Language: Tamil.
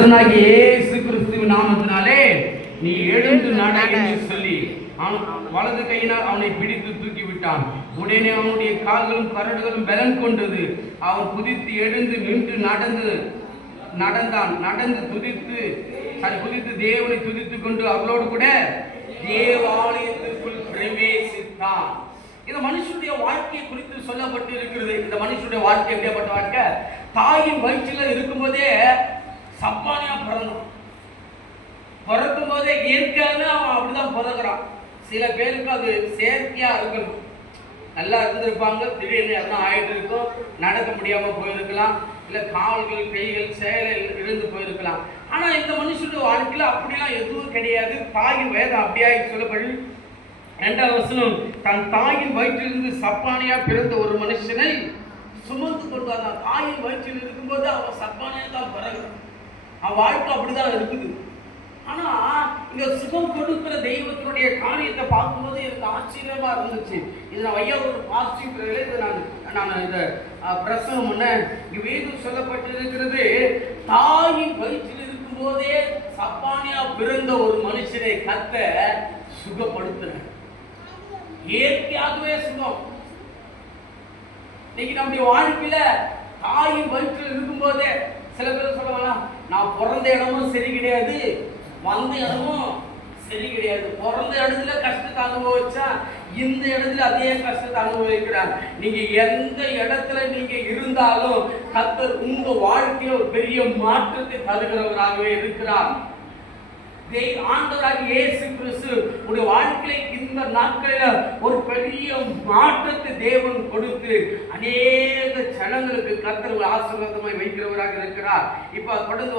இயேசு கிறிஸ்துவின் நாமத்தினாலே நீ எழுந்து நட என்று சொல்லி வலது கையினால் அவனை பிடித்து தூக்கி விட்டான். உடனே அவனுடைய கால்களும் கரடுகளும் பலன் கொண்டது. அவன் குதித்து எழுந்து நின்று நடந்து குதித்து தேவனை துதித்துக் கொண்டு அவளோடு கூட தேவாலயத்திற்குள் பிரவேசித்தான். இந்த மனுஷனுடைய வாழ்க்கையை குறித்து சொல்லப்பட்டு இருக்கிறது. இந்த மனுஷனுடைய வாழ்க்கை எப்படிப்பட்ட வாழ்க்கை? தாயின் வயிற்றில் இருக்கும்போதே சப்பானியா பிறக்கும் போதே இயற்கையாகவே அவன் அப்படிதான் பிறகுறான். சில பேருக்கு அது செயற்கையா இருக்கணும். நல்லா இருந்திருப்பாங்க, திடீர்னு எல்லாம் ஆயிட்டு இருக்கும், நடக்க முடியாம போயிருக்கலாம், இல்ல கால்கள் கைகள் செயலில் இருந்து போயிருக்கலாம். ஆனா இந்த மனுஷனுடைய வாழ்க்கையில அப்படிலாம் எதுவும் கிடையாது. தாயின் வேதம் அப்படியா சொல்லப்படி 2வது வசனம், தன் தாயின் வயிற்றிலிருந்து சப்பானியா பிறந்த ஒரு மனுஷனை சுமந்து கொண்டு வந்தான். தாயின் வயிற்றில் இருக்கும்போது அவன் சப்பானியா தான் பிறகுறான். அவன் வாழ்க்கை அப்படிதான் இருக்குது. ஆனா இங்க சுகம் கொடுக்கிற தெய்வத்தினுடைய காரியத்தை பார்க்கும்போது எனக்கு ஆச்சரியமா இருந்துச்சு. இது நான் ஐயா ஒரு பாசிட்டிவ் இதை நான் இந்த பிரசவம் பண்ண வேதம் சொல்லப்பட்டிருக்கிறது. தாயின் வயிற்றில் இருக்கும் போதே சப்பானியா பிறந்த ஒரு மனுஷனை கர்த்தர் சுகப்படுத்துற இயற்கையாகவே சுகம். இன்னைக்கு நம்முடைய வாழ்க்கையில தாயின் வயிற்றில் இருக்கும் போதே சில பேர் சொல்லுவாங்க, நான் பிறந்த இடமும் சரி கிடையாது, வந்த இடமும் சரி கிடையாது. பிறந்த இடத்துல கஷ்டத்தை அனுபவிச்சா இந்த இடத்துல அதே கஷ்டத்தை அனுபவிக்கிறார். நீங்க எந்த இடத்துல நீங்க இருந்தாலும் கர்த்தர் உங்க வாழ்க்கையில ஒரு பெரிய மாற்றத்தை தருகிறவராகவே இருக்கிறார். ஆண்டவராகிய இயேசு கிறிஸ்து உடைய வாழ்க்கையில இந்த நாட்களில ஒரு பெரிய மாற்றத்தை தேவன் கொடுத்து அநேக ஜனங்களுக்கு கர்த்தர் ஆசீர்வாதமாய் வைக்கிறவராக இருக்கிறார். இப்ப தொடர்ந்து